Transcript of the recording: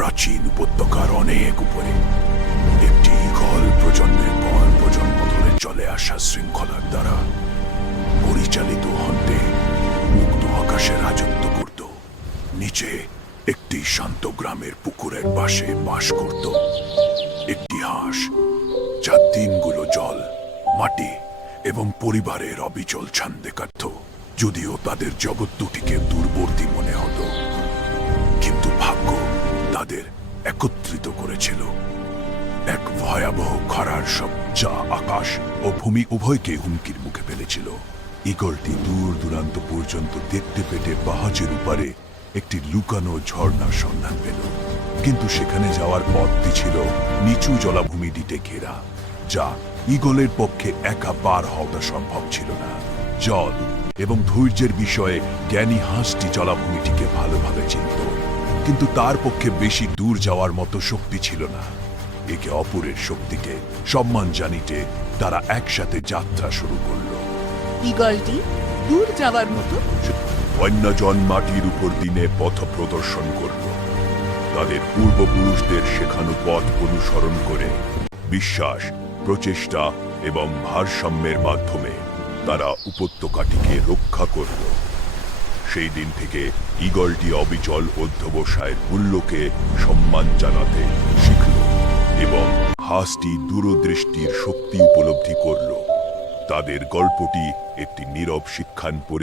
প্রাচীন উপত্যকার অনেক উপরে একটি ঈগল প্রজন্মের পর প্রজন্ম ধরে চলে আসা শৃঙ্খলার দ্বারা পরিচালিত হন্তে মুক্ত আকাশে রাজত্ব করত। নিচে একটি শান্ত গ্রামের পুকুরের পাশে বাস করত একটি হাঁস, যা দিনগুলো জল, মাটি এবং পরিবারের অবিচল ছন্দে কাটত। যদিও তাদের জগৎ দুটিকে দূরবর্তী মনে হতো, কিন্তু ভাগ্য তাদের একত্রিত করেছিল এক ভয়াবহ খরার সব, যা আকাশ ও ভূমি উভয়কে হুমকির মুখে ফেলেছিল। ঈগলটি দূর দূরান্ত পর্যন্ত দেখতে পেটে পাহাড়ের উপরে একটি লুকানো ঝর্ণার সন্ধান পেল, কিন্তু সেখানে যাওয়ার পথটি ছিল নিচু জলাভূমি দিতে ঘেরা, যা ঈগলের পক্ষে একা পার হওয়া সম্ভব ছিল না। জল এবং ধৈর্যের বিষয়ে জ্ঞানী হাঁসটি জলাভূমিটিকে ভালোভাবে চিনত, কিন্তু তার পক্ষে বেশি দূর যাওয়ার মতো শক্তি ছিল না। একে অপরের শক্তিকে সম্মান জানিতে তারা একসাথে যাত্রা শুরু করল। ঈগলটি দূর যাওয়ার মতো বন্যজন মাটির উপর দিনে পথ প্রদর্শন করল, তাদের পূর্বপুরুষদের শেখানো পথ অনুসরণ করে বিশ্বাস, প্রচেষ্টা এবং ভারসাম্যের মাধ্যমে তারা উপত্যকাটিকে রক্ষা করল। সেই দিন থেকে ঈগলটি অবিচল অধ্যবসায়ের মূল্যকে সম্মান জানাতে শিখল এবং হাঁসটি দূরদৃষ্টির শক্তি উপলব্ধি করল। তাদের গল্পটি একটি নীরব শিক্ষান